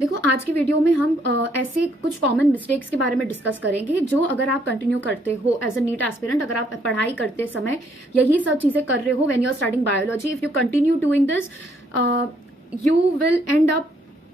देखो, आज की वीडियो में हम ऐसे कुछ कॉमन मिस्टेक्स के बारे में डिस्कस करेंगे जो अगर आप कंटिन्यू करते हो एज अ नीट एस्पिरेंट, अगर आप पढ़ाई करते समय यही सब चीजें कर रहे हो when you are studying biology, if you continue doing this you will end up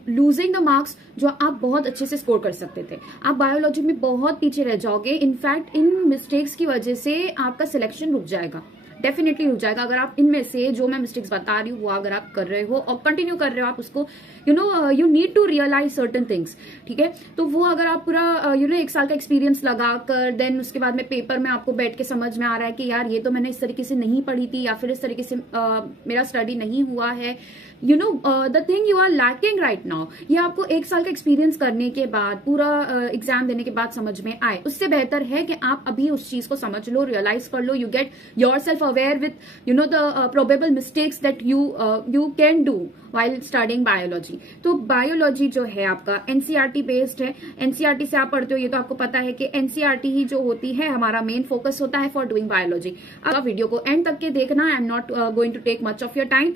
losing the marks जो आप बहुत अच्छे से स्कोर कर सकते थे। आप बायोलॉजी में बहुत पीछे रह जाओगे। इनफैक्ट इन मिस्टेक्स की वजह से आपका सिलेक्शन रुक जाएगा, डेफिनेटली रुक जाएगा। अगर आप इनमें से जो मैं मिस्टेक्स बता रही हूँ वो अगर आप कर रहे हो और कंटिन्यू कर रहे हो, आप उसको you need to realise certain things, ठीक है। तो वो अगर आप पूरा एक साल का एक्सपीरियंस लगाकर देन उसके बाद में पेपर में आपको बैठ के समझ में आ रहा है कि यार ये तो मैंने इस तरीके से नहीं पढ़ी थी या फिर इस तरीके से मेरा स्टडी नहीं हुआ है, the thing you are lacking right now, ये आपको एक साल का एक्सपीरियंस करने के बाद, पूरा एग्जाम देने के बाद समझ में आए। उससे बेहतर है कि आप अभी उस चीज को समझ लो, रियलाइज कर लो, you get yourself aware with the probable mistakes that you can do while studying biology। तो बायोलॉजी जो है आपका एनसीईआरटी बेस्ड है। एनसीईआरटी से आप पढ़ते हो, ये तो आपको पता है कि एनसीईआरटी ही जो होती है हमारा मेन फोकस होता है फॉर डूइंग बायोलॉजी। अब वीडियो को एंड तक के देखना, I am not going to take much of your time.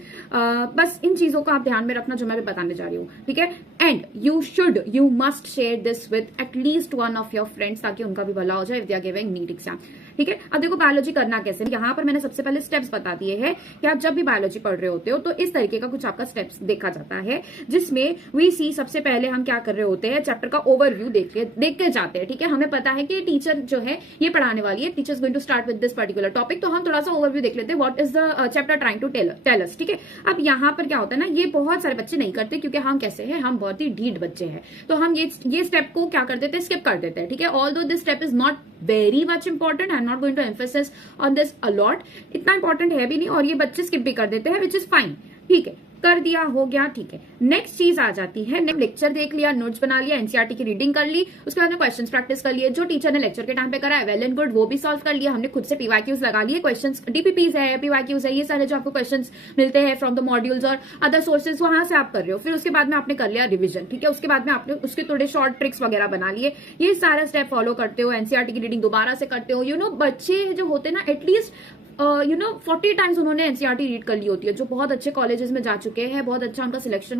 बस इन चीजों को आप ध्यान में रखना जो मैं भी बताने जा रही हूँ, ठीक है। And you must share this with at least one of your friends ताकि उनका भी भला हो जाए if they are giving NEET exam, ठीक है। अब देखो बायोलॉजी करना कैसे, यहाँ पर मैंने सबसे पहले स्टेप्स बता दिए हैं कि आप जब भी बायोलॉजी पढ़ रहे होते हो तो इस तरीके का कुछ आपका स्टेप्स देखा जाता है, जिसमें वी सी सबसे पहले हम क्या कर रहे होते हैं, चैप्टर का ओवरव्यू देख के जाते हैं, ठीक है। हमें पता है कि टीचर जो है ये पढ़ाने वाली है, teacher is going to start with this particular topic, तो हम थोड़ा सा ओवरव्यू देख लेते हैं, what is the chapter trying to tell us, ठीक है। अब यहाँ पर क्या होता है ना, ये बहुत सारे बच्चे नहीं करते क्योंकि हम कैसे हैं, हम बहुत ही ढीठ बच्चे हैं, तो हम ये स्टेप को क्या कर देते हैं, स्किप कर देते हैं, ठीक है। Although this step is not very much important, I am not going to emphasis on this a lot, इतना इंपॉर्टेंट है भी नहीं, और ये बच्चे स्किप भी कर देते हैं, विच इज फाइन, ठीक है। कर दिया, हो गया, ठीक है। नेक्स्ट चीज आ जाती है, लेक्चर देख लिया, नोट्स बना लिया, एनसीईआरटी की रीडिंग कर ली, उसके बाद में क्वेश्चंस प्रैक्टिस कर लिए, जो टीचर ने लेक्चर के टाइम पे करा है वेल एंड गुड, वो भी सॉल्व कर लिया, हमने खुद से पीवाईक्यूज लगा लिए, क्वेश्चंस डीपीपीज है, पीवाईक्यूज है, ये सारे जो आपको क्वेश्चंस मिलते हैं फ्रॉम द मॉड्यूल्स और अदर सोर्सेज, वहां से आप कर रहे हो। फिर उसके बाद में आपने कर लिया रिविजन, ठीक है। उसके बाद में आपने उसके थोड़े शॉर्ट ट्रिक्स वगैरह बना लिए, ये सारा स्टेप फॉलो करते हो, एनसीईआरटी की रीडिंग दोबारा से करते हो। बच्चे जो होते हैं ना, एटलीस्ट 40 टाइम्स उन्होंने एनसीईआरटी रीड कर ली होती है, जो बहुत अच्छे कॉलेजेस में जा चुके हैं, बहुत अच्छा उनका सिलेक्शन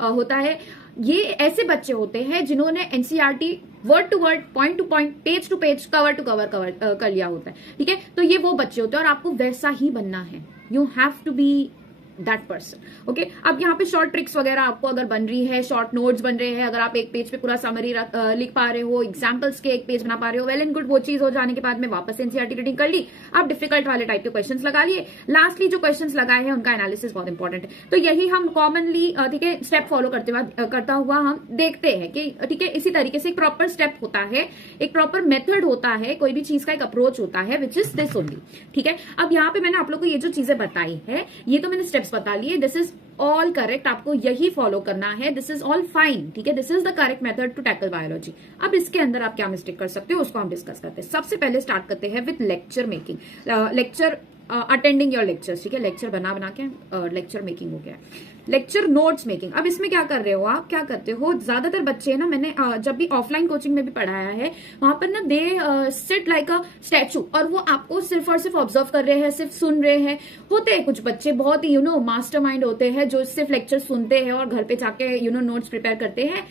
होता है। ये ऐसे बच्चे होते हैं जिन्होंने NCERT word to word, point to point, page to page, cover to cover कर लिया होता है, ठीक है। तो ये वो बच्चे होते हैं और आपको वैसा ही बनना है, you have to be that person, okay. अब यहाँ पे शॉर्ट ट्रिक्स वगैरह आपको अगर बन रही है, शॉर्ट नोट्स बन रहे हैं, अगर आप एक पेज पे पूरा समरी लिख पा रहे हो, एग्जांपल्स के एक पेज बना पा रहे हो, वेल एंड गुड। वो चीज हो जाने के बाद में वापस एनसीईआरटी रीडिंग कर ली, आप डिफिकल्ट वाले टाइप के क्वेश्चंस लगा लिए, लास्टली जो क्वेश्चंस लगाए हैं उनका एनालिसिस बहुत इंपॉर्टेंट है। तो यही हम कॉमनली, ठीक है, स्टेप फॉलो करता हुआ हम देखते हैं कि, ठीक है, इसी तरीके से एक प्रॉपर स्टेप होता है, एक प्रॉपर मेथड होता है, कोई भी चीज का एक अप्रोच होता है, विच इज दिस ओनली, ठीक है। अब यहाँ पे मैंने आप लोग को ये जो चीजें बताई है, ये तो मैंने स्टेप्स बता लिए, दिस इज ऑल करेक्ट, आपको यही फॉलो करना है, दिस इज ऑल फाइन, ठीक है। This is the correct method to tackle biology. अब इसके अंदर आप क्या मिस्टेक कर सकते हो उसको हम डिस्कस करते हैं। सबसे पहले स्टार्ट करते हैं with lecture making, lecture attending your lectures, ठीक है। लेक्चर बना के लेक्चर मेकिंग हो गया, लेक्चर नोट्स मेकिंग। अब इसमें क्या कर रहे हो आप, क्या करते हो, ज्यादातर बच्चे ना, मैंने जब भी ऑफलाइन कोचिंग में भी पढ़ाया है, वहां पर ना they sit like a statue, और वो आपको सिर्फ और सिर्फ ऑब्जर्व कर रहे हैं, सिर्फ सुन रहे हैं। होते हैं कुछ बच्चे बहुत ही मास्टरमाइंड होते हैं जो सिर्फ लेक्चर सुनते हैं और घर पे जाके नोट्स प्रिपेयर करते हैं।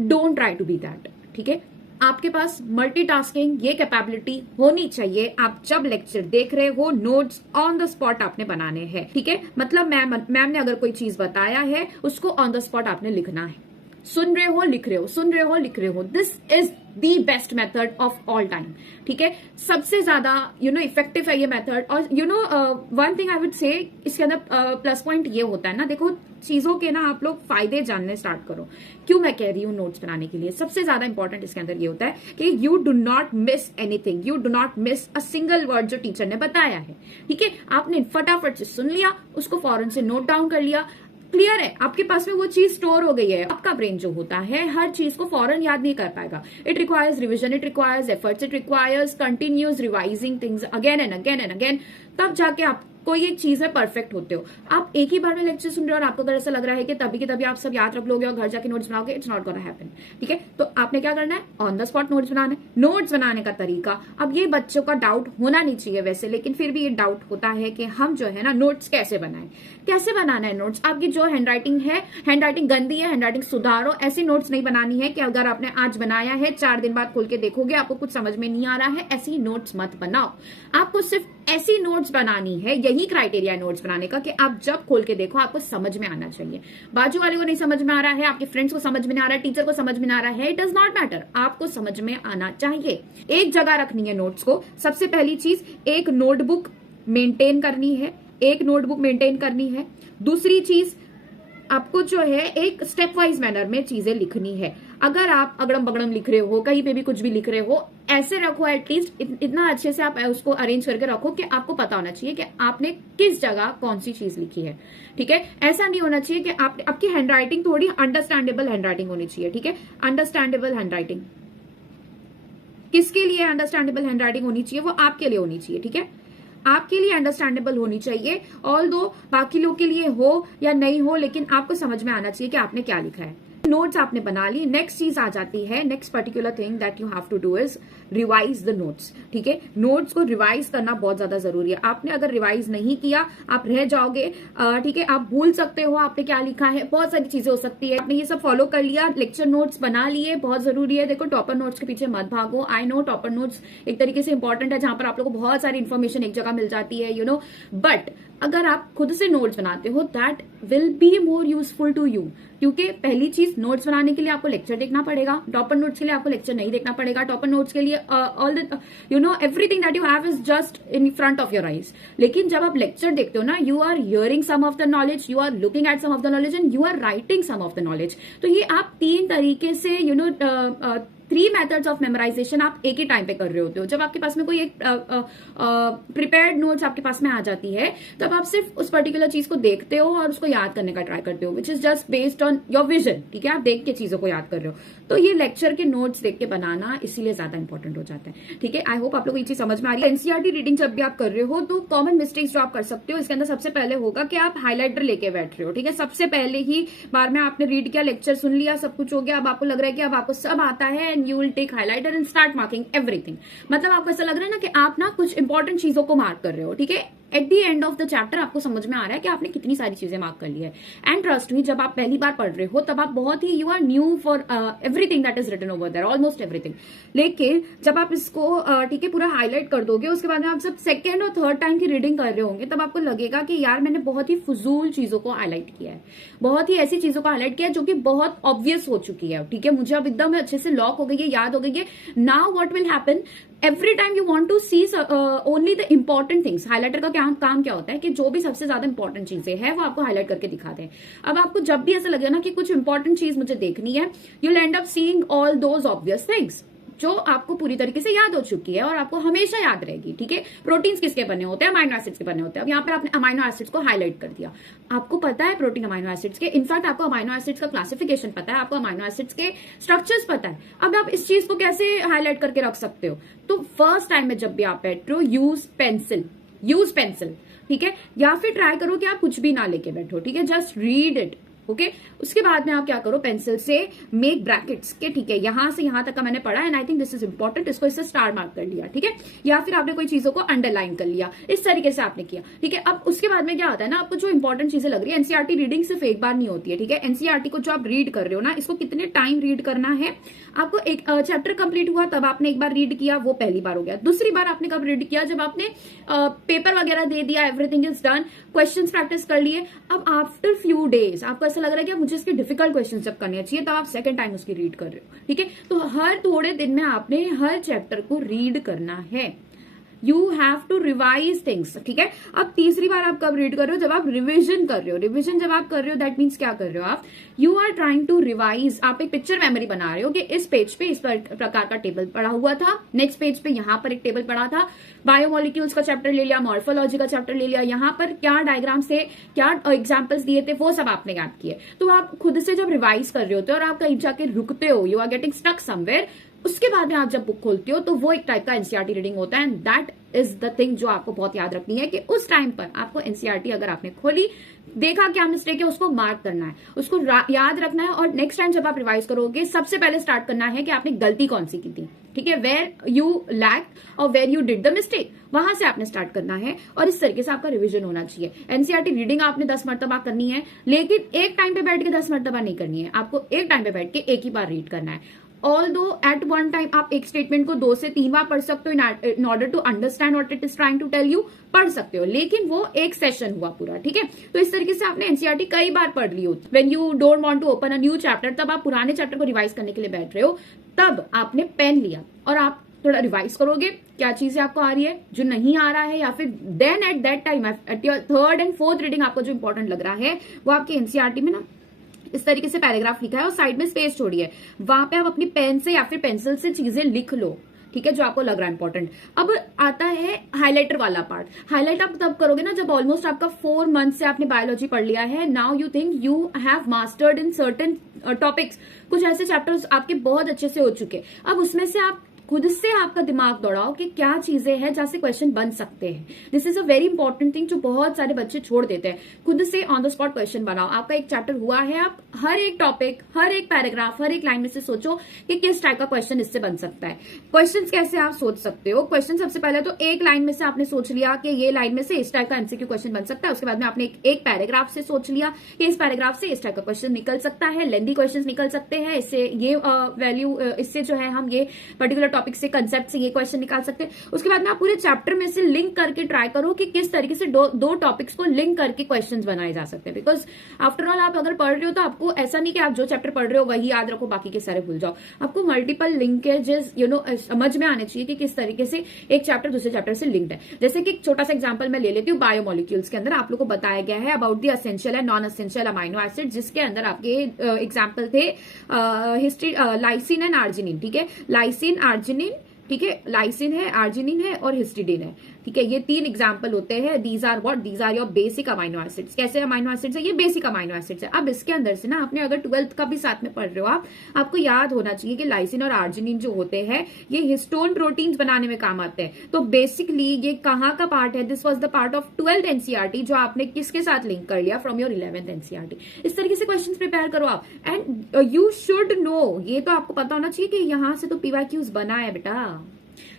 Don't try to be that, ठीक है। आपके पास मल्टीटास्किंग ये कैपेबिलिटी होनी चाहिए। आप जब लेक्चर देख रहे हो, नोट्स ऑन द स्पॉट आपने बनाने हैं, ठीक है। मतलब मैम ने अगर कोई चीज बताया है, उसको ऑन द स्पॉट आपने लिखना है। सुन रहे हो, लिख रहे हो, सुन रहे हो, लिख रहे हो। This is the best method of all time, ठीक है। सबसे ज्यादा इफेक्टिव है ये मेथड। और one thing I would say, इसके अंदर प्लस पॉइंट ये होता है ना, देखो चीजों के ना आप लोग फायदे जानने स्टार्ट करो। क्यों मैं कह रही हूँ नोट्स बनाने के लिए सबसे ज्यादा इंपॉर्टेंट इसके अंदर ये होता है कि you do not miss anything, you do not miss a single word जो टीचर ने बताया है, ठीक है। आपने फटाफट से सुन लिया, उसको फौरन से नोट डाउन कर लिया, क्लियर है, आपके पास में वो चीज स्टोर हो गई है। आपका ब्रेन जो होता है हर चीज को फौरन याद नहीं कर पाएगा। It requires revision, it requires efforts, it requires continuous revising things again and again and again, तब जाके आप कोई एक चीज में परफेक्ट होते हो। आप एक ही बार में लेक्चर सुन रहे हो और आपको अगर ऐसा लग रहा है कि तभी के तभी आप सब याद रख लोगे और घर जाके नोट्स बनाओगे, इट्स नॉट गोना हैपन। ठीक है, तो आपने क्या करना है, ऑन द स्पॉट नोट्स बनाना है। नोट्स बनाने का तरीका, अब ये बच्चों का डाउट होना नहीं चाहिए वैसे, लेकिन फिर भी ये डाउट होता है कि हम जो है ना नोट्स कैसे बनाएं, कैसे बनाना है नोट्स। आपकी जो हैंडराइटिंग है, हैंडराइटिंग गंदी है, हैंडराइटिंग सुधारो। ऐसी नोट्स नहीं बनानी है कि अगर आपने आज बनाया है 4 दिन बाद खोल के देखोगे आपको कुछ समझ में नहीं आ रहा है, ऐसी नोट्स मत बनाओ। आपको सिर्फ ऐसी नोट्स बनानी है, यही क्राइटेरिया है नोट्स बनाने का कि आप जब खोल के देखो आपको समझ में आना चाहिए। बाजू वाले को नहीं समझ में आ रहा है, आपके फ्रेंड्स को समझ में नहीं आ रहा है, टीचर को समझ में नहीं आ रहा है, इट डज नॉट मैटर, आपको समझ में आना चाहिए। एक जगह रखनी है नोट्स को। सबसे पहली चीज, एक नोटबुक मेंटेन करनी है, एक नोटबुक मेंटेन करनी है। दूसरी चीज, आपको जो है एक स्टेप वाइज मैनर में चीजें लिखनी है। अगर आप अगड़म बगड़म लिख रहे हो, कहीं पे भी कुछ भी लिख रहे हो, ऐसे रखो एटलीस्ट, इतना अच्छे से आप उसको अरेंज करके रखो कि आपको पता होना चाहिए कि आपने किस जगह कौन सी चीज लिखी है। ठीक है, ऐसा नहीं होना चाहिए कि आपकी हैंडराइटिंग थोड़ी अंडरस्टैंडेबल हैंडराइटिंग होनी चाहिए। ठीक है, अंडरस्टैंडेबल हैंडराइटिंग किसके लिए अंडरस्टैंडेबल हैंडराइटिंग होनी चाहिए, वो आपके लिए होनी चाहिए। ठीक है, आपके लिए अंडरस्टैंडेबल होनी चाहिए, ऑल दो बाकी लोग के लिए हो या नहीं हो, लेकिन आपको समझ में आना चाहिए कि आपने क्या लिखा है। नोट्स आपने बना ली, नेक्स्ट चीज आ जाती है, next particular thing that you have to do is revise the notes. ठीक है, नोट्स को रिवाइज करना बहुत ज्यादा जरूरी है। आपने अगर रिवाइज नहीं किया आप रह जाओगे। ठीक है, आप भूल सकते हो आपने क्या लिखा है, बहुत सारी चीजें हो सकती है। आपने ये सब फॉलो कर लिया, लेक्चर नोट्स बना लिए, बहुत जरूरी है। देखो, टॉपर नोट्स के पीछे मत भागो। आई नो टॉपर नोट्स एक तरीके से इंपॉर्टेंट है, जहां पर आप लोगों को बहुत सारी इन्फॉर्मेशन एक जगह मिल जाती है, यू नो, बट अगर आप खुद से नोट्स बनाते हो that will be more useful to you. क्योंकि पहली चीज, नोट्स बनाने के लिए आपको लेक्चर देखना पड़ेगा, टॉपर नोट्स के लिए आपको लेक्चर नहीं देखना पड़ेगा। टॉपर नोट्स के लिए all the everything that you have is just in front of your eyes. लेकिन जब आप लेक्चर देखते हो ना, you are hearing some of the knowledge, you are looking at some of the knowledge and you are writing some of the knowledge. तो ये आप 3 तरीके से 3 मेथड्स ऑफ मेमोराइजेशन आप एक ही टाइम पे कर रहे होते हो। जब आपके पास में कोई एक प्रिपेयर्ड नोट्स आपके पास में आ जाती है, तब आप सिर्फ उस पर्टिकुलर चीज को देखते हो और उसको याद करने का ट्राई करते हो, which is just based on your vision. ठीक है, आप देख के चीजों को याद कर रहे हो। तो ये लेक्चर के नोट्स देख के बनाना इसीलिए ज्यादा इंपॉर्टेंट हो जाता है। ठीक है, आई होप आप लोग ये चीज समझ में आ रही है। एनसीईआरटी रीडिंग जब भी आप कर रहे हो तो कॉमन मिस्टेक्स जो आप कर सकते हो, इसके अंदर सबसे पहले होगा कि आप हाईलाइटर लेके बैठ रहे हो। ठीक है, सबसे पहले ही बार में आपने रीड किया, लेक्चर सुन लिया, सब कुछ हो गया, अब आपको लग रहा है कि अब आपको सब आता है and you will take highlighter and start marking everything. मतलब आपको ऐसा लग रहा है ना कि आप ना कुछ इंपॉर्टेंट चीजों को मार्क कर रहे हो। ठीक है, at the end of the chapter आपको समझ में आ रहा है कि आपने कितनी सारी चीजें मार्क कर ली है। एंड ट्रस्ट मी, जब आप पहली बार पढ़ रहे हो तब आप बहुत ही you are new for everything that is written over there, almost everything. लेकिन जब आप इसको ठीक है पूरा हाईलाइट कर दोगे, उसके बाद में आप जब सेकेंड और थर्ड टाइम की रीडिंग कर रहे होंगे, तब आपको लगेगा कि यार मैंने बहुत ही फजूल चीजों को हाईलाइट किया है, बहुत ही ऐसी चीजों को हाईलाइट किया है जो कि बहुत ऑब्वियस हो चुकी है। ठीक है, मुझे अब एकदम अच्छे से लॉक हो गई है, याद हो गई है। Now what will happen, every time you want to see only the important things. Highlighter का काम क्या होता है कि जो भी सबसे ज्यादा इंपॉर्टेंट चीजें हैं वो आपको हाईलाइट करके दिखाते हैं। अब आपको जब भी ऐसा लगे ना कि कुछ इंपॉर्टेंट चीज मुझे देखनी है, you will end up seeing all those obvious things जो आपको पूरी तरीके से याद हो चुकी है और आपको हमेशा याद रहेगी। ठीक है, प्रोटीन्स किसके बने होते हैं, अमाइनो एसिड्स के बने होते हैं। अब यहाँ पर आपने अमाइनो एसिड्स को हाईलाइट कर दिया, आपको पता है प्रोटीन अमाइनो एसिड्स के, इनफैक्ट आपको अमाइनो एसिड्स का क्लासिफिकेशन पता है, आपको अमाइनो एसिड्स के स्ट्रक्चर्स पता है। अब आप इस चीज को कैसे हाईलाइट करके रख सकते हो? तो फर्स्ट टाइम में जब भी आप बैठो, यूज पेंसिल। ठीक है, या फिर ट्राई करो कि आप कुछ भी ना लेके बैठो। ठीक है, जस्ट रीड इट। ओके, उसके बाद में आप क्या करो, पेंसिल से मेक ब्रैकेट्स के। ठीक है, यहां से यहां तक का मैंने पढ़ा and I think this is important, इसको इससे स्टार मार्क कर लिया। ठीक है, या फिर आपने कोई चीजों को अंडरलाइन कर लिया, इस तरीके से आपने किया। ठीक है, अब उसके बाद में क्या होता है ना, आपको जो इंपॉर्टेंट चीजें लग रही है, एनसीईआरटी रीडिंग सिर्फ एक बार नहीं होती है। ठीक है, एनसीईआरटी को जो आप रीड कर रहे हो ना, इसको कितने टाइम रीड करना है, आपको एक चैप्टर कंप्लीट हुआ तब आपने एक बार रीड किया, वो पहली बार हो गया। दूसरी बार आपने कब रीड किया, जब आपने पेपर वगैरह दे दिया, everything is done, questions practice कर लिए। अब आफ्टर फ्यू डेज आपको ऐसा लग रहा है कि मुझे इसके डिफिकल्ट क्वेश्चन जब करने चाहिए, तब आप सेकंड टाइम उसकी रीड कर रहे हो। ठीक है, तो हर थोड़े दिन में आपने हर चैप्टर को रीड करना है। You have to revise things. ठीक है, अब तीसरी बार आप कब रीड कर रहे हो, जब आप रिविजन कर रहे हो। रिविजन जब आप कर रहे हो दैट मीन्स क्या कर रहे हो आप, you are trying to revise. आप एक पिक्चर मेमोरी बना रहे हो कि इस पेज पे इस प्रकार का टेबल पड़ा हुआ था, नेक्स्ट पेज पे यहाँ पर एक टेबल पड़ा था, बायोमोलिक्यूल्स का चैप्टर ले लिया, मॉर्फोलॉजी का चैप्टर ले लिया, यहाँ पर क्या डायग्राम्स थे, क्या एग्जाम्पल्स दिए थे, वो सब आपने याद किए। तो आप खुद से जब रिवाइज कर रहे होते हो और आप कहीं जाके रुकते हो, you are getting stuck somewhere, उसके बाद में आप जब बुक खोलते हो तो वो एक टाइप का एनसीईआरटी रीडिंग होता है, and that is the thing जो आपको बहुत याद रखनी है कि उस टाइम पर आपको एनसीईआरटी अगर आपने खोली, देखा क्या मिस्टेक है, उसको मार्क करना है, उसको याद रखना है, और नेक्स्ट टाइम जब आप रिवाइज करोगे सबसे पहले स्टार्ट करना है कि आपने गलती कौन सी की थी, ठीक है, वेयर यू लैक और where you did the mistake, वहां से आपने स्टार्ट करना है, और इस तरीके से आपका रिवीजन होना चाहिए। एनसीईआरटी रीडिंग आपने 10 मरतबा करनी है, लेकिन एक टाइम पे बैठ के 10 मरतबा नहीं करनी है, आपको एक टाइम पे बैठ के एक ही बार रीड करना है। ऑल्दो एट वन टाइम आप एक स्टेटमेंट को 2 से 3 बार पढ़ सकते हो in order to understand what it is trying to tell you, पढ़ सकते हो, लेकिन वो एक सेशन हुआ पूरा, ठीक है। तो इस तरीके से आपने एनसीईआरटी कई बार पढ़ ली होती। When you don't want to open a new chapter, तब आप पुराने चैप्टर को रिवाइज करने के लिए बैठ रहे हो, तब आपने पेन लिया और आप थोड़ा रिवाइज करोगे क्या चीजें आपको आ रही है, जो नहीं आ रहा है, या फिर then at that time at your third and fourth reading आपको जो इंपॉर्टेंट लग रहा है वो आपके एनसीईआरटी में ना इस तरीके से पैराग्राफ लिखा है और साइड में स्पेस छोड़ी है, वहां पे आप अपनी पेन से या फिर पेंसिल से चीजें लिख लो, ठीक है, जो आपको लग रहा है इंपॉर्टेंट। अब आता है हाईलाइटर वाला पार्ट। हाईलाइट आप तब करोगे ना जब ऑलमोस्ट आपका 4 मंथ से आपने बायोलॉजी पढ़ लिया है, now you think you have mastered in certain topics, कुछ ऐसे चैप्टर्स आपके बहुत अच्छे से हो चुके, अब उसमें से आप खुद से आपका दिमाग दौड़ाओ कि क्या चीजें हैं जहां से क्वेश्चन बन सकते हैं। This is a very important thing जो बहुत सारे बच्चे छोड़ देते हैं। खुद से ऑन द स्पॉट क्वेश्चन बनाओ। आपका एक चैप्टर हुआ है, आप हर एक टॉपिक, हर एक पैराग्राफ, हर एक लाइन में से सोचो कि किस टाइप का क्वेश्चन इससे बन सकता है। क्वेश्चन कैसे आप सोच सकते हो? क्वेश्चन सबसे पहले तो एक लाइन में से आपने सोच लिया कि ये लाइन में से इस टाइप का एमसीक्यू क्वेश्चन बन सकता है। उसके बाद में आपने एक पैराग्राफ से सोच लिया कि इस पैराग्राफ से इस टाइप का क्वेश्चन निकल सकता है, लेंदी क्वेश्चन निकल सकते हैं, इससे ये वैल्यू, इससे जो है हम ये पर्टिकुलर टॉपिक से, कंसेप्ट से ये क्वेश्चन निकाल सकते हैं। उसके बाद में आप पूरे चैप्टर में से लिंक करके ट्राई करो कि किस तरीके से दो टॉपिक्स को लिंक करके क्वेश्चंस बनाए जा सकते हैं। बिकॉज आफ्टर ऑल आप अगर पढ़ रहे हो तो आपको ऐसा नहीं कि आप जो चैप्टर पढ़ रहे हो वही याद रखो, बाकी के सारे भूल जाओ। आपको मल्टीपल लिंकेजेस समझ में आने चाहिए कि किस तरीके से एक चैप्टर दूसरे चैप्टर से लिंक्ड है। जैसे कि एक छोटा सा एग्जाम्पल मैं ले लेती हूँ। बायोमोलिक्यूल्स के अंदर आप लोग को बताया गया है about the essential and non essential amino acid, जिसके अंदर आपके एग्जाम्पल थे लाइसिन एंड आर्जिनिन, ठीक है, लाइसिन, आर्जिनिन, ठीक है, लाइसिन है, आर्जिनिन है और हिस्टिडीन है, ठीक है, ये 3 एग्जाम्पल होते हैं। These are what, these are your basic amino acids. कैसे अमाइनो एसिड्स है? ये बेसिक अमाइनो एसिड्स है। अब इसके अंदर से ना आपने अगर 12th का भी साथ में पढ़ रहे हो आपको याद होना चाहिए कि लाइसिन और आर्जिनिन जो होते हैं ये हिस्टोन प्रोटीन्स बनाने में काम आते हैं। तो बेसिकली ये कहाँ का पार्ट है? This was the part of 12th NCERT, जो आपने किसके साथ लिंक कर लिया? From your 11th NCERT. इस तरीके से क्वेश्चन प्रिपेयर करो आप, एंड यू शुड नो, ये तो आपको पता होना चाहिए कि यहां से तो पीवाईक्यूज बना है बेटा,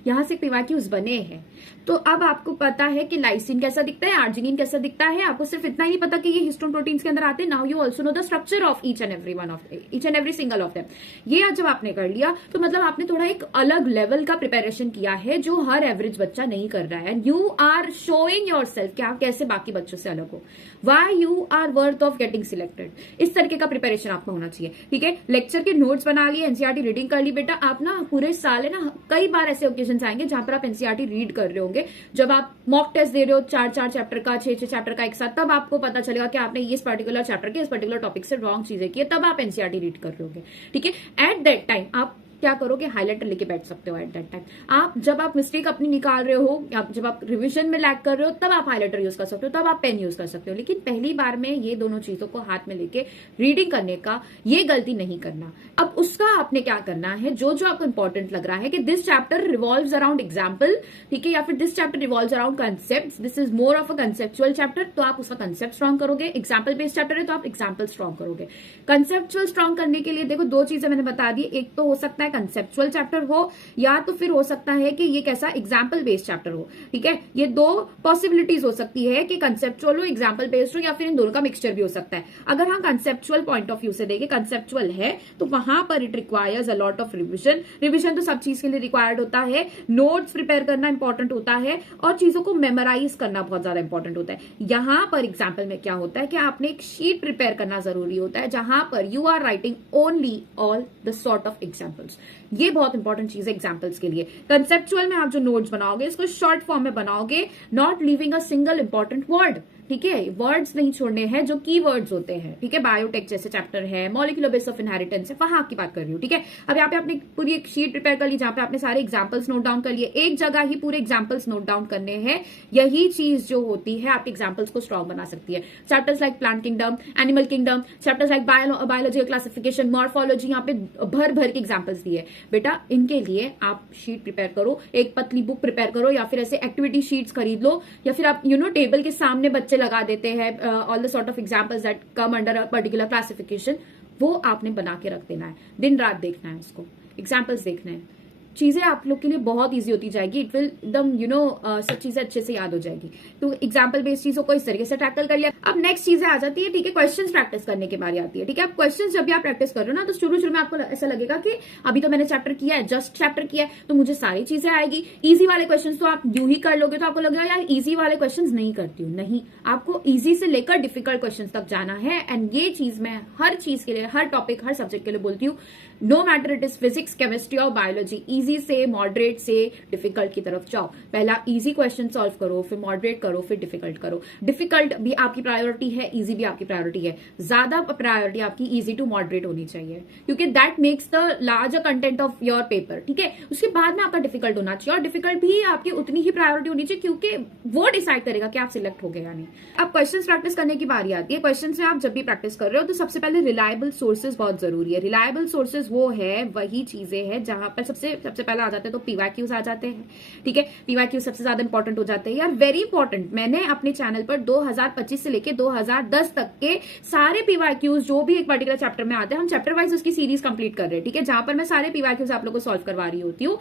यहां से पीवाईक्यूज बने हैं। तो अब आपको पता है कि लाइसिन कैसा दिखता है, आर्जिनिन कैसा दिखता है। आपको सिर्फ इतना ही पता कि ये हिस्टोन प्रोटीन्स के अंदर आते हैं। Now you also know the structure of each and every single of them. ये जब आपने कर लिया तो मतलब आपने थोड़ा एक अलग लेवल का प्रिपरेशन किया है जो हर एवरेज बच्चा नहीं कर रहा है। You are showing yourself कि आप कैसे बाकी बच्चों से अलग हो, why you are worth of getting selected. इस तरीके का प्रिपरेशन आपको होना चाहिए, ठीक है। लेक्चर के नोट्स बना लिए, एनसीईआरटी रीडिंग कर ली बेटा। आप ना पूरे साल है ना, कई बार ऐसे ओकेजन आएंगे जहां पर आप एनसीईआरटी रीड कर रहे होंगे, जब आप मॉक टेस्ट दे रहे हो 4 चैप्टर का, 6 चैप्टर का एक साथ, तब आपको पता चलेगा कि आपने इस पर्टिकुलर चैप्टर के इस पर्टिकुलर टॉपिक से रॉन्ग चीजें की है, तब आप एनसीईआरटी रीड कर रहे होंगे, ठीक है। एट दैट टाइम आप क्या करोगे? हाईलाइटर लेके बैठ सकते हो। एट दैट टाइम आप जब आप मिस्टेक अपनी निकाल रहे हो, जब आप रिवीजन में लैग कर रहे हो, तब आप हाईलाइटर यूज कर सकते हो, तब आप पेन यूज कर सकते हो। लेकिन पहली बार में ये दोनों चीजों को हाथ में लेके रीडिंग करने का ये गलती नहीं करना। अब उसका आपने क्या करना है, जो जो आपको इंपॉर्टेंट लग रहा है कि this chapter revolves around example, ठीक है, या फिर this chapter revolves around concept, this is more of a conceptual chapter, तो आप उसका कंसेप्ट स्ट्रॉन्ग करोगे। एग्जाम्पल बेस्ड चैप्टर है तो आप एग्जाम्पल स्ट्रॉन्ग करोगे। कंसेप्चुअल स्ट्रॉन्ग करने के लिए देखो 2 चीजें मैंने बता दी, एक तो हो सकता है कंसेप्चुअल चैप्टर हो, या तो फिर हो सकता है कि ये कैसा एग्जाम्पल बेस्ड चैप्टर हो, ठीक है। ये 2 पॉसिबिलिटीज हो सकती है कि कंसेप्चुअल हो, एग्जाम्पल बेस्ड हो, या फिर इन दोनों का मिक्सचर भी हो सकता है। अगर हम कंसेप्चुअल पॉइंट ऑफ व्यू से देखें, कंसेप्चुअल है तो वहां पर it requires a lot of revision. Revision तो सब चीज के लिए रिक्वायर्ड होता है, नोट्स प्रिपेयर करना इंपॉर्टेंट होता है, और चीजों को मेमोराइज करना बहुत ज्यादा इंपॉर्टेंट होता है। यहां पर एग्जाम्पल में क्या होता है कि आपने एक शीट प्रिपेयर करना जरूरी होता है, जहां पर you are writing only all the sort of examples. ये बहुत इंपॉर्टेंट चीज है एग्जाम्पल्स के लिए। कंसेप्चुअल में आप जो नोट्स बनाओगे इसको शॉर्ट फॉर्म में बनाओगे, not leaving a single important word, ठीक है, वर्ड्स नहीं छोड़ने हैं जो की वर्ड्स होते हैं, ठीक है, बायोटेक जैसे चैप्टर है, मॉलिक्यूलर बेस ऑफ इनहेरिटेंस है, वहां की बात कर रही हूँ, ठीक है। अब यहाँ पे आपने पूरी एक शीट प्रिपेयर कर ली जहां पे आपने सारे एग्जाम्पल्स नोट डाउन कर लिए, एक जगह ही पूरे एग्जाम्पल्स नोट डाउन करने हैं, यही चीज जो होती है आपके एग्जाम्पल्स को स्ट्रॉन्ग बना सकती है। Chapters like plant kingdom, animal kingdom, chapters like biology classification, morphology, यहाँ पे भर भर के एग्जाम्पल्स दिए। बेटा इनके लिए आप शीट प्रिपेयर करो, एक पतली बुक प्रिपेयर करो, या फिर ऐसे एक्टिविटी शीट्स खरीद लो, या फिर आप टेबल के सामने बच्चे लगा देते हैं all the sort of examples that come under a particular classification, वो आपने बना के रख देना है, दिन रात देखना है उसको, एग्जाम्पल्स देखने हैं, चीजें आप लोग के लिए बहुत इजी होती जाएगी, इट विल एकदम सब चीजें अच्छे से याद हो जाएगी। तो एग्जाम्पल बेस्ड चीजों को इस तरीके से टैकल कर लिया। अब नेक्स्ट चीजें आ जाती है, ठीक है, क्वेश्चंस प्रैक्टिस करने की बारी आती है, ठीक है। अब क्वेश्चंस जब भी आप प्रैक्टिस कर रहे हो ना, तो शुरू में आपको ऐसा लगेगा कि अभी तो मैंने चैप्टर किया है, जस्ट चैप्टर किया है, तो मुझे सारी चीजें आएगी, इजी वाले क्वेश्चन तो आप यूं ही कर लोगे, तो आपको लगेगा यार इजी वाले क्वेश्चन नहीं करती हूँ। नहीं, आपको इजी से लेकर डिफिकल्ट क्वेश्चन तक जाना है, एंड ये चीज मैं हर चीज के लिए, हर टॉपिक, हर सब्जेक्ट के लिए बोलती हूँ, no matter it is physics, chemistry और बायोलॉजी, इजी से मॉडरेट से डिफिकल्ट की तरफ जाओ। पहला इजी क्वेश्चन सॉल्व करो, फिर मॉडरेट करो, फिर डिफिकल्ट करो। डिफिकल्ट भी आपकी प्रायोरिटी है, इजी भी आपकी प्रायोरिटी है, ज्यादा प्रायोरिटी आपकी इजी टू मॉडरेट होनी चाहिए, क्योंकि that makes the larger content of your paper, ठीक है। उसके बाद में आपका डिफिकल्ट होना चाहिए, और डिफिकल्ट भी आपकी उतनी ही प्रायोरिटी होनी चाहिए, क्योंकि वो डिसाइड करेगा कि आप सिलेक्ट हो गए या नहीं। अब क्वेश्चन प्रैक्टिस करने की बारी आती है। क्वेश्चन से आप जब भी प्रैक्टिस कर रहे हो, तो सबसे पहले रिलायबल सोर्सेज बहुत जरूरी है। रिलायबल सोर्सेज वो है, वही चीजें हैं जहां पर सबसे पहले आ जाते हैं, तो पीवाईक्यूज आ जाते हैं, ठीक है। पीवाईक्यूज सबसे ज्यादा इंपॉर्टेंट हो जाते हैं यार, वेरी इंपॉर्टेंट। मैंने अपने चैनल पर 2025 से लेके 2010 तक के सारे पीवाईक्यूज जो भी एक पर्टिकुलर चैप्टर में आते हैं, हम चैप्टर वाइज उसकी सीरीज कंप्लीट कर रहे हैं, ठीक है, जहां पर मैं सारे पीवाईक्यूज आप लोगों को सॉल्व करवा रही होती हूँ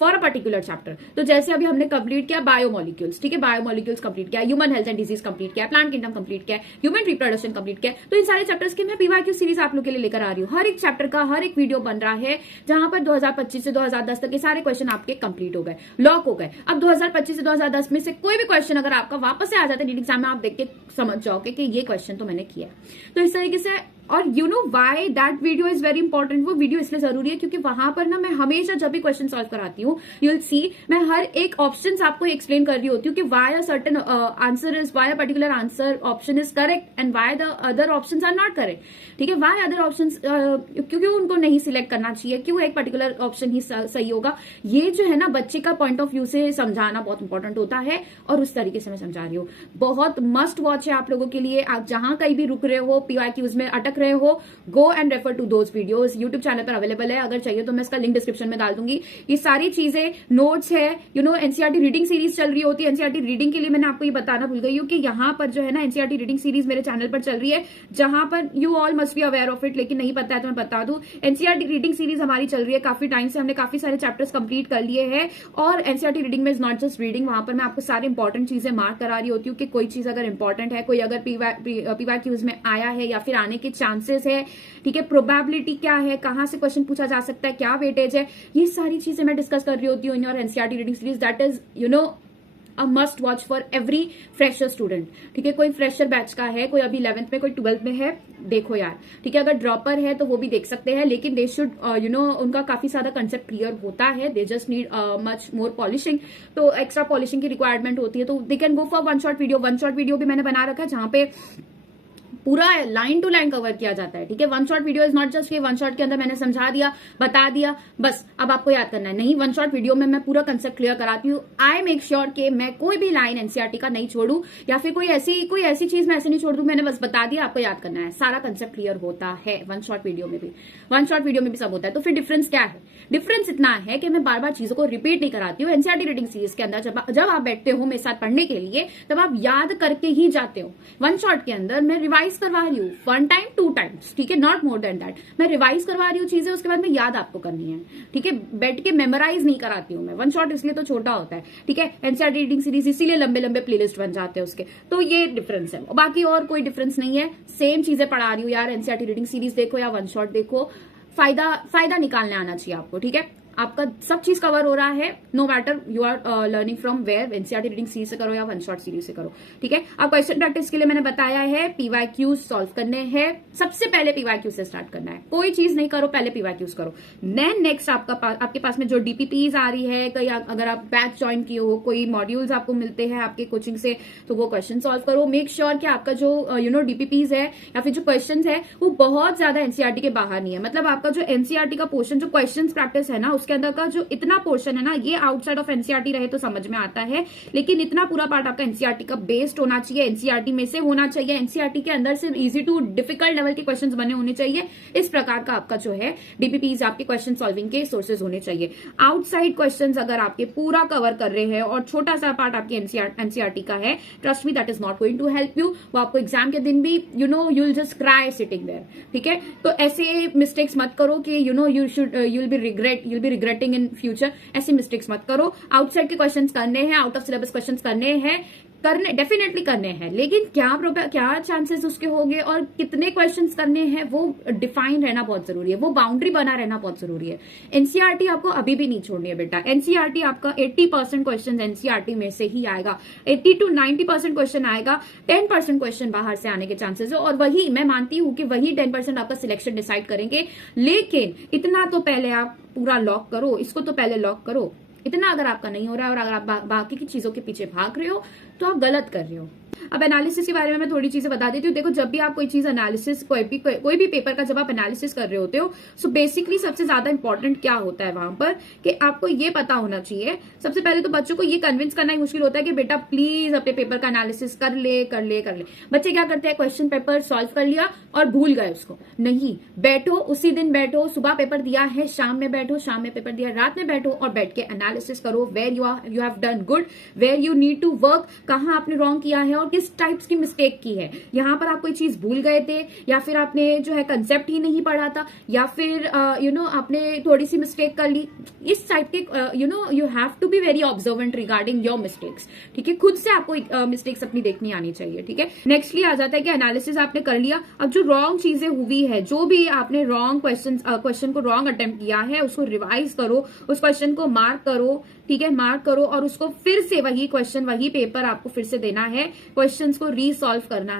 फॉर अ पर्टिकुलर चैप्टर। तो जैसे अभी हमने कंप्लीट किया बायोमोलिक्यूल्स, ठीक है, बायोमोलिक्यूल्स कंप्लीट किया, human health and disease complete किया, प्लांट किंगडम कंप्लीट किया, ह्यूमन रिप्रोडक्शन कंप्लीट किया, तो इन सारे चैप्टर्स की मैं पीवाईक्यू सीरीज आप लोग के लिए लेकर आ रही हूँ। हर एक चैप्टर का हर एक वीडियो बन रहा है, जहां पर 2025 से 2010 तक के सारे क्वेश्चन आपके कंप्लीट हो गए, लॉक हो गए। अब 2025 से 2010 में से कोई भी क्वेश्चन अगर आपका वापस से आ जाता है नीट एग्जाम में, आप देख के समझ जाओगे कि ये क्वेश्चन तो मैंने किया। तो इस तरीके से, और you know why that video is very important, वो वीडियो इसलिए जरूरी है क्योंकि वहां पर ना मैं हमेशा जब भी क्वेश्चन सॉल्व कराती हूँ, यू विल सी, मैं हर एक ऑप्शन आपको एक्सप्लेन कर रही होती हूँ कि why a certain answer is, why a particular answer option is correct and why the other options are not correct, ठीक है। व्हाई अदर ऑप्शंस, क्योंकि उनको नहीं सिलेक्ट करना चाहिए, क्यों एक पर्टिकुलर ऑप्शन ही सही होगा, ये जो है ना बच्चे का पॉइंट ऑफ व्यू से समझाना बहुत इंपॉर्टेंट होता है, और उस तरीके से मैं समझा रही हूँ। बहुत मस्ट वॉच है आप लोगों के लिए। आप जहां कहीं भी रुक रहे हो, पीवाईक्यूज में अटक रहे हो, go and refer to those videos, YouTube channel पर अवेलेबल है, अगर चाहिए तो मैं इसका लिंक डिस्क्रिप्शन में डाल दूंगी। ये सारी चीजें नोट्स है, एनसीईआरटी रीडिंग सीरीज चल रही होती है। एनसीईआरटी रीडिंग के लिए मैंने आपको ये बताना भूल गई हूँ कि यहाँ पर जो है ना एनसीईआरटी रीडिंग सीरीज मेरे चैनल पर चल रही है, जहां पर you all must be aware of it, लेकिन नहीं पता है तो मैं बता दूं। एनसीईआरटी रीडिंग सीरीज हमारी चल रही है काफी टाइम से, हमने काफी सारे चैप्टर्स कंप्लीट कर लिए हैं, और एनसीईआरटी रीडिंग में इज नॉट जस्ट रीडिंग, वहां पर मैं आपको सारी इंपॉर्टेंट चीजें मार्क करा रही होती हूँ कि कोई चीज अगर इंपॉर्टेंट है, कोई अगर पीवाईक्यूज में आया है या फिर आने के चांसेस है, ठीक है, प्रोबेबिलिटी क्या है, कहां से क्वेश्चन पूछा जा सकता है, क्या वेटेज है, ये सारी चीजें मैं डिस्कस कर रही होती हूँ in your NCERT reading series. That is a must watch for every fresher student, ठीक है। कोई फ्रेशर बैच का है, कोई अभी 11th में, कोई 12th में है, देखो यार, ठीक है। अगर ड्रॉपर है तो वो भी देख सकते हैं, लेकिन दे शुड उनका काफी ज्यादा कंसेप्ट क्लियर होता है, they just need much more polishing, तो एक्स्ट्रा पॉलिशिंग की रिक्वायरमेंट होती है, तो they can go for one shot video. One shot video भी मैंने बना रखा है जहां पे पूरा लाइन टू लाइन कवर किया जाता है, ठीक है। One shot video is not just कि वन शॉट के अंदर मैंने समझा दिया, बता दिया, बस अब आपको याद करना है, नहीं। वन शॉट वीडियो में मैं पूरा कंसेप्ट क्लियर कराती हूँ। आई मेक श्योर कि मैं कोई भी लाइन एनसीईआरटी का नहीं छोड़ू, या फिर कोई ऐसी चीज मैं ऐसे नहीं छोड़ दूं, मैंने बस बता दिया, आपको याद करना है, सारा कंसेप्ट क्लियर होता है वन शॉट वीडियो में भी, वन शॉट वीडियो में भी सब होता है। तो फिर डिफरेंस क्या है? डिफरेंस इतना है कि मैं बार बार चीजों को रिपीट नहीं कराती हूँ। एनसीईआरटी रीडिंग सीरीज के अंदर जब आप बैठते हो मेरे साथ पढ़ने के लिए, तब आप याद करके ही जाते हो। वन शॉट के अंदर मैं रिवाइज करवा रही हूँ, 1 टाइम 2 टाइम्स, ठीक है, नॉट मोर देन दैट। मैं रिवाइज करवा रही हूँ चीजें, उसके बाद में याद आपको करनी है, ठीक है। बैठ के मेमोराइज नहीं कराती हूँ मैं। वन शॉट इसलिए तो छोटा होता है, ठीक है। एनसीईआरटी रीडिंग सीरीज इसीलिए लंबे लंबे प्लेलिस्ट बन जाते हैं उसके, तो ये डिफरेंस है, बाकी और कोई डिफरेंस नहीं है। सेम चीजें पढ़ा रही हूँ यार, एनसीईआरटी रीडिंग सीरीज देखो या वन शॉट देखो, फायदा निकालने आना चाहिए आपको, ठीक है। आपका सब चीज कवर हो रहा है, no matter you are learning from where, NCERT reading series से करो या वन शॉट सीरीज से करो, ठीक है। अब क्वेश्चन प्रैक्टिस के लिए मैंने बताया है पीवाईक्यूज सॉल्व करने हैं, सबसे पहले पीवाईक्यू से स्टार्ट करना है, कोई चीज नहीं करो पहले पीवाईक्यूज करो, देन नेक्स्ट आपके पास में जो डीपीपीज आ रही है, कहीं अगर आप बैच ज्वाइन किए हो, कोई मॉड्यूल्स आपको मिलते हैं आपके कोचिंग से, तो वो क्वेश्चन सॉल्व करो। मेक श्योर कि आपका जो डीपीपीज है या फिर जो क्वेश्चन है वो बहुत ज्यादा एनसीईआरटी के बाहर नहीं है, मतलब आपका जो एनसीईआरटी का पोर्शन जो क्वेश्चन प्रैक्टिस है ना उसके अंदर का जो इतना पोर्शन है ना, ये आउटसाइड ऑफ एनसीईआरटी रहे तो समझ में आता है, लेकिन इतना पूरा पार्ट आपका एनसीईआरटी का बेस्ड होना चाहिए, एनसीईआरटी में से होना चाहिए, एनसीईआरटी के अंदर से इजी टू डिफिकल्ट लेवल के क्वेश्चंस बने होने चाहिए। इस प्रकार का आपका जो है डीपीपीज आपके क्वेश्चन सॉल्विंग के सोर्सेज होने चाहिए। आउटसाइड क्वेश्चंस अगर आपके पूरा कवर कर रहे हैं और छोटा सा पार्ट आपके एनसीईआरटी का है, trust me that is not going to help you. वो आपको एग्जाम के दिन भी you will just cry sitting there, ठीक है। तो ऐसे मिस्टेक्स मत करो कि you'll be regretting in future, ऐसी मिस्टेक्स मत करो। आउटसाइड के क्वेश्चंस करने हैं, आउट ऑफ सिलेबस क्वेश्चंस करने डेफिनेटली करने हैं, लेकिन क्या चांसेस उसके होंगे और कितने क्वेश्चंस करने हैं वो डिफाइन रहना बहुत जरूरी है, वो बाउंड्री बना रहना बहुत जरूरी है। एनसीईआरटी आपको अभी भी नहीं छोड़नी है बेटा। एनसीईआरटी आपका 80% क्वेश्चन एनसीईआरटी में से ही आएगा, 80 to 90% क्वेश्चन आएगा, 10% क्वेश्चन बाहर से आने के चांसेस है, और वही मैं मानती हूं कि वही 10% आपका सिलेक्शन डिसाइड करेंगे। लेकिन इतना तो पहले आप पूरा लॉक करो, इसको तो पहले लॉक करो। इतना अगर आपका नहीं हो रहा है और अगर आप बाकी की चीजों के पीछे भाग रहे हो तो आप गलत कर रहे हो। अब एनालिसिस के बारे में मैं थोड़ी चीजें बता देती हूँ। देखो, जब भी आप कोई चीज एनालिसिस, कोई भी पेपर का जब आप एनालिसिस कर रहे होते हो, सो बेसिकली सबसे ज्यादा इंपॉर्टेंट क्या होता है वहां पर कि आपको ये पता होना चाहिए। सबसे पहले तो बच्चों को ये कन्विंस करना ही मुश्किल होता है कि बेटा प्लीज अपने पेपर का एनालिसिस कर ले। बच्चे क्या करते हैं, क्वेश्चन पेपर सॉल्व कर लिया और भूल गए उसको। नहीं, बैठो, उसी दिन बैठो, सुबह पेपर दिया है शाम में बैठो, शाम में पेपर दिया रात में बैठो और बैठ के एनालिसिस करो, where you have done good, where you need to work, कहाँ आपने रॉन्ग किया है और किस टाइप्स की मिस्टेक की है। यहां पर आप कोई चीज भूल गए थे, या फिर आपने जो है कंसेप्ट ही नहीं पढ़ा था, या फिर आपने थोड़ी सी मिस्टेक कर ली। इस टाइप के you have to be very observant regarding your mistakes, ठीक है। खुद से आपको मिस्टेक्स अपनी देखनी आनी चाहिए, ठीक है। नेक्स्टली आ जाता है कि एनालिसिस आपने कर लिया, अब जो रॉन्ग चीजें हुई है, जो भी आपने रॉन्ग क्वेश्चन को रॉन्ग अटेम्प्ट किया है उसको रिवाइज करो, उस क्वेश्चन को मार्क करो, ठीक है, मार्क करो और उसको फिर से वही क्वेश्चन, वही पेपर आपको फिर से देना है, क्वेश्चंस को रीसॉल्व करना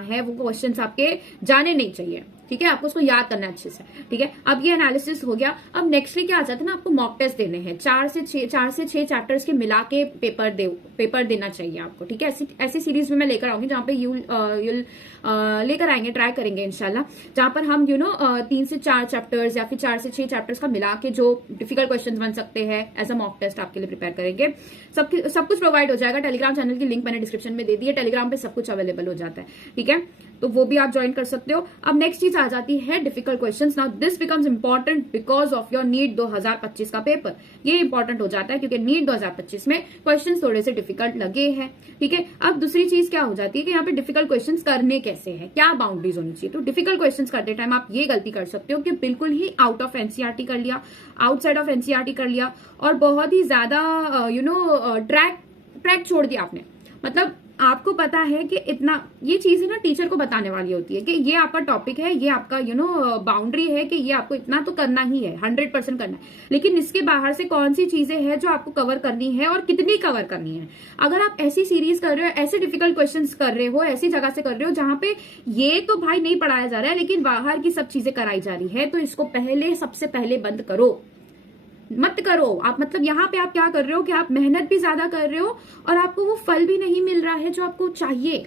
है। वो क्वेश्चंस आपके जाने नहीं चाहिए, ठीक है, आपको उसको याद करना है अच्छे से, ठीक है। अब ये एनालिसिस हो गया। अब नेक्स्टली क्या आ जाता है ना, आपको मॉक टेस्ट देने हैं, 4 से 6 चैप्टर्स के मिला के पेपर देना चाहिए आपको, ठीक है। ऐसी सीरीज में मैं लेकर आऊंगी जहां पे यूल लेकर आएंगे, ट्राई करेंगे इंशाल्लाह, जहां पर हम 3 से 4 चैप्टर्स या फिर 4 से 6 चैप्टर्स का मिला के जो डिफिकल्ट क्वेश्चंस बन सकते हैं एज अ मॉक टेस्ट आपके लिए प्रिपेयर करेंगे। सब कुछ प्रोवाइड हो जाएगा। टेलीग्राम चैनल की लिंक मैंने डिस्क्रिप्शन में दे दी है, टेलीग्राम पे सब कुछ अवेलेबल हो जाता है, ठीक है, तो वो भी आप ज्वाइन कर सकते हो। अब नेक्स्ट चीज आ जाती है difficult questions. Now this becomes important because of your NEET 2025 का पेपर। ये इंपॉर्टेंट हो जाता है क्योंकि नीट 2025 में क्वेश्चंस थोड़े से डिफिकल्ट लगे हैं, ठीक है। अब दूसरी चीज क्या हो जाती है कि यहाँ पे डिफिकल्ट क्वेश्चंस करने कैसे हैं, क्या बाउंड्रीज होनी चाहिए। तो डिफिकल्ट क्वेश्चंस करते टाइम आप ये गलती कर सकते हो कि बिल्कुल ही आउट ऑफ एनसीईआरटी कर लिया, आउटसाइड ऑफ एनसीईआरटी कर लिया और बहुत ही ज्यादा ट्रैक छोड़ दिया आपने। मतलब आपको पता है कि इतना, ये चीजें ना टीचर को बताने वाली होती है कि ये आपका टॉपिक है, ये आपका बाउंड्री है कि ये आपको इतना तो करना ही है, 100% करना है, लेकिन इसके बाहर से कौन सी चीजें हैं जो आपको कवर करनी है और कितनी कवर करनी है। अगर आप ऐसी सीरीज कर रहे हो, ऐसे डिफिकल्ट क्वेश्चंस कर रहे हो, ऐसी जगह से कर रहे हो जहां पे ये तो भाई नहीं पढ़ाया जा रहा है लेकिन बाहर की सब चीजें कराई जा रही है, तो इसको सबसे पहले बंद करो, मत करो आप। मतलब यहाँ पे आप क्या कर रहे हो कि आप मेहनत भी ज्यादा कर रहे हो और आपको वो फल भी नहीं मिल रहा है जो आपको चाहिए,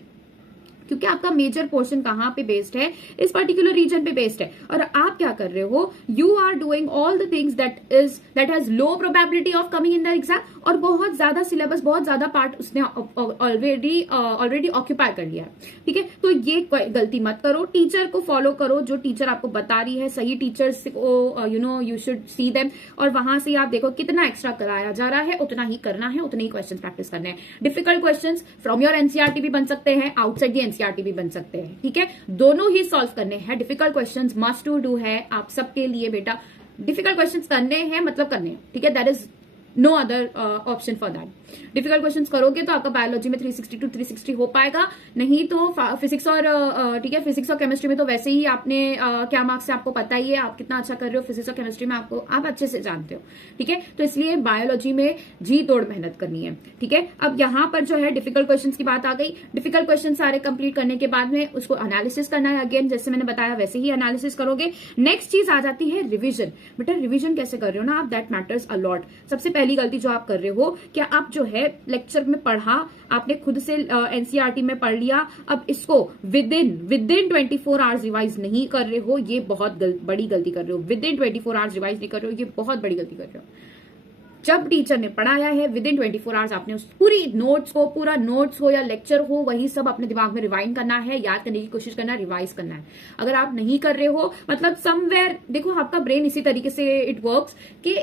क्योंकि आपका मेजर पोर्शन कहाँ पे बेस्ड है, इस पर्टिकुलर रीजन पे बेस्ड है। और आप क्या कर रहे हो, you are doing all the things that has low probability of coming in the exam, और बहुत ज्यादा सिलेबस, बहुत ज्यादा पार्ट उसने ऑलरेडी ऑक्यूपाई कर लिया है, ठीक है। तो ये गलती मत करो, टीचर को फॉलो करो, जो टीचर आपको बता रही है, सही टीचर्स को यू शुड सी देम, और वहां से आप देखो कितना एक्स्ट्रा कराया जा रहा है, उतना ही करना है, उतने ही क्वेश्चन प्रैक्टिस करने हैं। Difficult question from your NCERT भी बन सकते हैं, आउटसाइड द एनसीईआरटी भी बन सकते हैं, ठीक है, दोनों ही सॉल्व करने हैं। Difficult questions must to do है आप सबके लिए बेटा, डिफिकल्ट क्वेश्चंस करने हैं, मतलब करने हैं, ठीक है, that is no other option for that. Difficult questions करोगे तो आपका बायोलॉजी में 360 to 360 हो पाएगा, नहीं तो फिजिक्स और ठीक है, फिजिक्स और केमिस्ट्री में तो वैसे ही आपने क्या मार्क्स है आपको पता ही है, आप कितना अच्छा कर रहे हो फिजिक्स और केमिस्ट्री में, आपको आप अच्छे से जानते हो, ठीक है। तो इसलिए बायोलॉजी में जी तोड़ मेहनत करनी है, ठीक है। अब यहाँ पर जो है डिफिकल्ट क्वेश्चन की बात आ गई। डिफिकल्ट क्वेश्चन सारे कंप्लीट करने के बाद में उसको एनालिसिस करना है, अगेन जैसे मैंने बताया वैसे ही एनालिसिस करोगे। नेक्स्ट चीज आ जाती है रिविजन। बेटा रिविजन कैसे कर रहे हो ना आप, दैट मैटर्स अ लॉट। सबसे पहली गलती जो आप कर रहे हो, क्या आप जो है लेक्चर में पढ़ा, आपने खुद से एनसीईआरटी में पढ़ लिया, अब इसको विद इन 24 आवर्स रिवाइज नहीं कर रहे हो, ये बहुत बड़ी गलती कर रहे हो। विद इन 24 आवर्स रिवाइज नहीं कर रहे हो, ये बहुत बड़ी गलती कर रहे हो। जब टीचर ने पढ़ाया है विद इन 24 आवर्स आपने उस पूरी नोट्स को, पूरा नोट्स हो या लेक्चर हो, वही सब अपने दिमाग में रिवाइंड करना है, याद करने की कोशिश करना है, रिवाइज करना है। अगर आप नहीं कर रहे हो, मतलब समवेयर, देखो आपका ब्रेन इसी तरीके से इट वर्क्स कि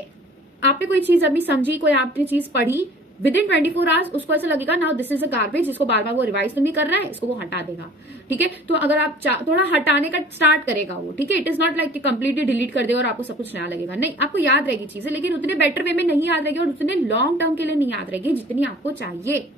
आपने कोई चीज अभी समझी, कोई आपने चीज पढ़ी, विद इन 24 आवर्स उसको ऐसा लगेगा now this is a garbage, इसको बार बार वो रिवाइज तो नहीं कर रहा है, इसको वो हटा देगा, ठीक है। तो अगर आप थोड़ा हटाने का स्टार्ट करेगा वो, ठीक है। इट इज नॉट लाइक कि कंप्लीटली डिलीट कर दे और आपको सब कुछ नया लगेगा, नहीं, आपको याद रहेगी चीजें, लेकिन उतने बेटर वे में नहीं याद रहेगी और उतने लॉन्ग टर्म के लिए नहीं याद रहेगी जितनी आपको चाहिए।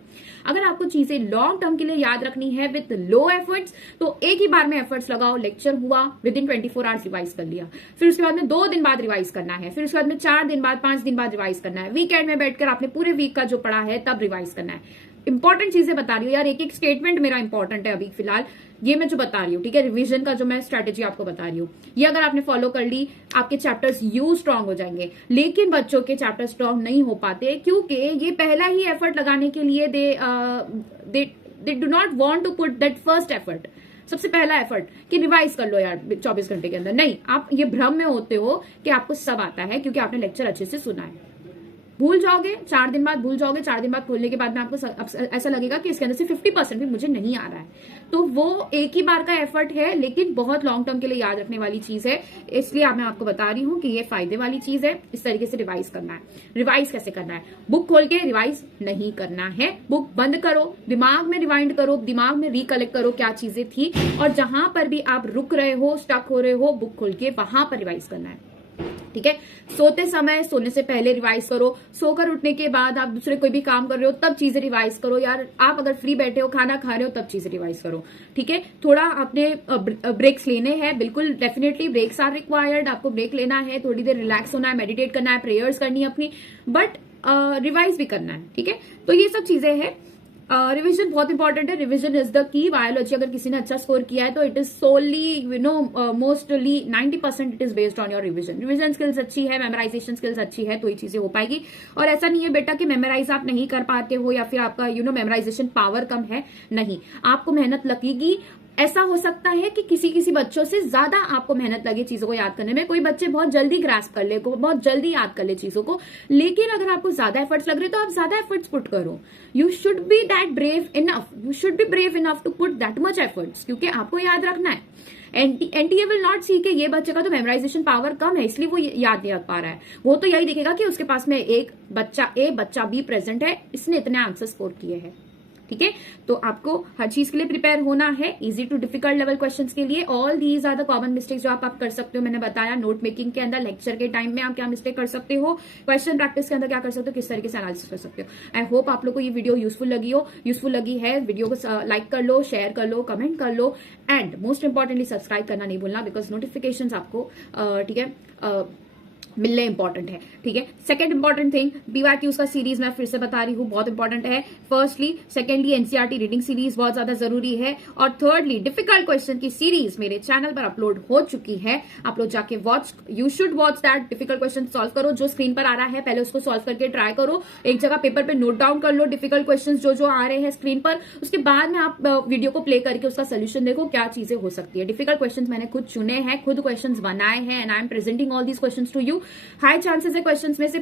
अगर आपको चीजें लॉन्ग टर्म के लिए याद रखनी है विद लो एफर्ट्स, तो एक ही बार में एफर्ट्स लगाओ, लेक्चर हुआ विद इन 24 आवर्स रिवाइज कर लिया, फिर उसके बाद में 2 दिन बाद रिवाइज करना है, फिर उसके बाद में 4 दिन बाद, 5 दिन बाद रिवाइज करना है, वीकेंड में बैठकर आपने पूरे वीक का जो पढ़ा है तब रिवाइज करना है। इंपॉर्टेंट चीजें बता रही हूँ यार, एक एक स्टेटमेंट मेरा इंपॉर्टेंट है अभी फिलहाल, ये मैं जो बता रही हूँ, ठीक है। रिवीजन का जो मैं स्ट्रेटेजी आपको बता रही हूँ, ये अगर आपने फॉलो कर ली, आपके चैप्टर्स यू स्ट्रांग हो जाएंगे। लेकिन बच्चों के चैप्टर स्ट्रांग नहीं हो पाते क्योंकि ये पहला ही एफर्ट लगाने के लिए they do not want to put that first effort, सबसे पहला एफर्ट कि रिवाइज कर लो यार 24 घंटे के अंदर। नहीं, आप ये भ्रम में होते हो कि आपको सब आता है क्योंकि आपने लेक्चर अच्छे से सुना है। भूल जाओगे, 4 दिन बाद भूल जाओगे, 4 दिन बाद खोलने के बाद में आपको ऐसा लगेगा कि इसके अंदर से 50% भी मुझे नहीं आ रहा है। तो वो एक ही बार का एफर्ट है, लेकिन बहुत लॉन्ग टर्म के लिए याद रखने वाली चीज है, इसलिए मैं आपको बता रही हूँ कि ये फायदे वाली चीज है। इस तरीके से रिवाइज करना है। रिवाइज कैसे करना है, बुक खोल के रिवाइज नहीं करना है, बुक बंद करो, दिमाग में रिवाइंड करो, दिमाग में रिकलेक्ट करो क्या चीजें थी, और जहां पर भी आप रुक रहे हो, स्टक हो रहे हो, बुक खोल के वहां पर रिवाइज करना है, ठीक है। सोते समय, सोने से पहले रिवाइज करो, सोकर उठने के बाद आप दूसरे कोई भी काम कर रहे हो तब चीजें रिवाइज करो यार। आप अगर फ्री बैठे हो, खाना खा रहे हो, तब चीजें रिवाइज करो, ठीक है। थोड़ा आपने ब्रेक्स लेने हैं, बिल्कुल डेफिनेटली ब्रेक्स आर रिक्वायर्ड, आपको ब्रेक लेना है, थोड़ी देर रिलैक्स होना है, मेडिटेट करना है, प्रेयर्स करनी है अपनी, बट रिवाइज भी करना है, ठीक है। तो ये सब चीजें हैं। रिविजन बहुत इंपॉर्टेंट है, revision is the key. Biology अगर किसी ने अच्छा स्कोर किया है तो it is solely mostly 90% it is based on your revision. Revision skills अच्छी है, मेमोराइजेशन स्किल्स अच्छी है, तो ये चीजें हो पाएगी। और ऐसा नहीं है बेटा कि मेमोराइज आप नहीं कर पाते हो या फिर आपका मेमोराइजेशन पावर कम है, नहीं, आपको मेहनत लगेगी। ऐसा हो सकता है कि किसी बच्चों से ज्यादा आपको मेहनत लगे चीजों को याद करने में, कोई बच्चे बहुत जल्दी ग्रास्प कर ले, बहुत जल्दी याद कर ले चीजों को, लेकिन अगर आपको ज्यादा एफर्ट्स लग रहे तो आप ज्यादा एफर्ट्स पुट करो। You should be that brave enough, you should be brave enough to put that much efforts, क्योंकि आपको याद रखना है। एनटीए विल नॉट सी कि ये बच्चे का तो मेमोराइजेशन पावर कम है इसलिए वो याद नहीं रख पा रहा है, वो तो यही देखेगा कि उसके पास में एक बच्चा ए बच्चा बी प्रेजेंट है, इसने इतने आंसर स्कोर किए हैं, ठीक है। तो आपको हर चीज के लिए प्रिपेयर होना है, easy to difficult level questions के लिए। All these are the common mistakes जो आप कर सकते हो, मैंने बताया नोट मेकिंग के अंदर, लेक्चर के टाइम में आप क्या मिस्टेक कर सकते हो, क्वेश्चन प्रैक्टिस के अंदर क्या कर सकते हो, किस तरीके से एनालिसिस कर सकते हो। आई होप आप लोग को ये वीडियो यूजफुल लगी है। वीडियो को लाइक कर लो, शेयर कर लो, कमेंट कर लो, एंड मोस्ट इंपॉर्टेंटली सब्सक्राइब करना नहीं भूलना, बिकॉज नोटिफिकेशन आपको ठीक है मिलने इंपॉर्टेंट है, ठीक है। सेकंड इंपॉर्टेंट थिंग, BYQs का सीरीज मैं फिर से बता रही हूँ, बहुत इंपॉर्टेंट है। Firstly, secondly NCERT reading series बहुत ज्यादा जरूरी है, और थर्डली डिफिकल्ट क्वेश्चन की सीरीज मेरे चैनल पर अपलोड हो चुकी है, आप लोग जाके you should watch that. Difficult question solve करो, जो स्क्रीन पर आ रहा है पहले उसको सॉल्व करके ट्राई करो, एक जगह पेपर पे नोट डाउन कर लो डिफिकल्ट क्वेश्चन जो आ रहे हैं स्क्रीन पर, उसके बाद में आप वीडियो को प्ले करके उसका सोल्यूशन देखो क्या चीजें हो सकती है। डिफिकल्ट क्वेश्चन मैंने खुद चुने हैं, खुद क्वेश्चन बनाए हैं, and I am presenting all these question to you. High chances है क्वेश्चंस में से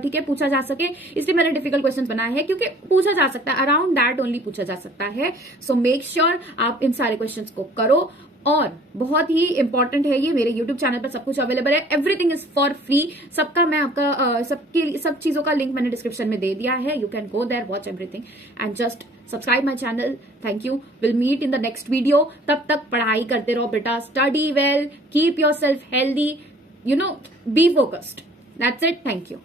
ठीक है पूछा जा सके, इसलिए मैंने डिफिकल्ट क्वेश्चंस बनाए हैं, क्योंकि पूछा जा सकता है, अराउंड दैट ओनली पूछा जा सकता है। सो मेक श्योर आप इन सारे क्वेश्चंस को करो। और बहुत ही इंपॉर्टेंट है ये, मेरे YouTube चैनल पर सब कुछ अवेलेबल है, एवरीथिंग इज फॉर फ्री। सबका मैं आपका सब चीजों का लिंक मैंने डिस्क्रिप्शन में दे दिया है, you can go there, watch everything and just subscribe my channel. Thank you, will meet in the next video. तब तक पढ़ाई करते रहो बेटा, study well, keep yourself healthy, be focused. That's it. Thank you.